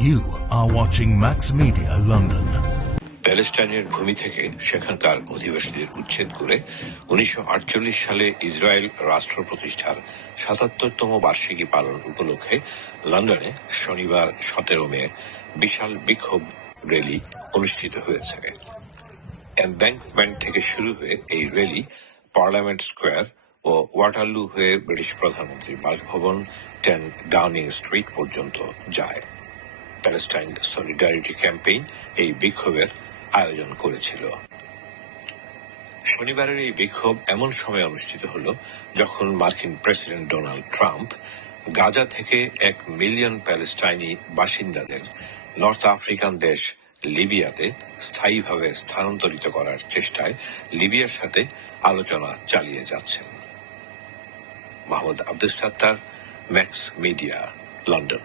You are watching Max Media London. প্যালেস্টাইনের ভূমি থেকে সেখানকার অধিবাসীদের উচ্ছেদ করে উনিশশো আটচল্লিশ সালে ইসরায়েল রাষ্ট্র প্রতিষ্ঠার সাতাত্তরতম বার্ষিকী পালন উপলক্ষে লন্ডনে শনিবার সতেরো মে বিশাল বিক্ষোভ র্যালি অনুষ্ঠিত হয়েছে এম্ব্যাঙ্কমেন্ট থেকে শুরু হয়ে এই র্যালি পার্লামেন্ট স্কোয়ার ও ওয়াটারলু হয়ে ব্রিটিশ প্রধানমন্ত্রীর বাসভবন টেন ডাউনিং স্ট্রিট পর্যন্ত যায় প্যালেস্টাইন সলিডারিটি ক্যাম্পেইন এই বিক্ষোভের আয়োজন করেছিল। শনিবারের এই বিক্ষোভ এমন সময় অনুষ্ঠিত হলো যখন মার্কিন প্রেসিডেন্ট ডোনাল্ড ট্রাম্প গাজা থেকে এক মিলিয়ন প্যালেস্টাইনি বাসিন্দাদের নর্থ আফ্রিকান দেশ লিবিয়াতে স্থায়ীভাবে স্থানান্তরিত করার চেষ্টায় লিবিয়ার সাথে আলোচনা চালিয়ে যাচ্ছেন। Mahmud Abdul Sattar, Max media, London.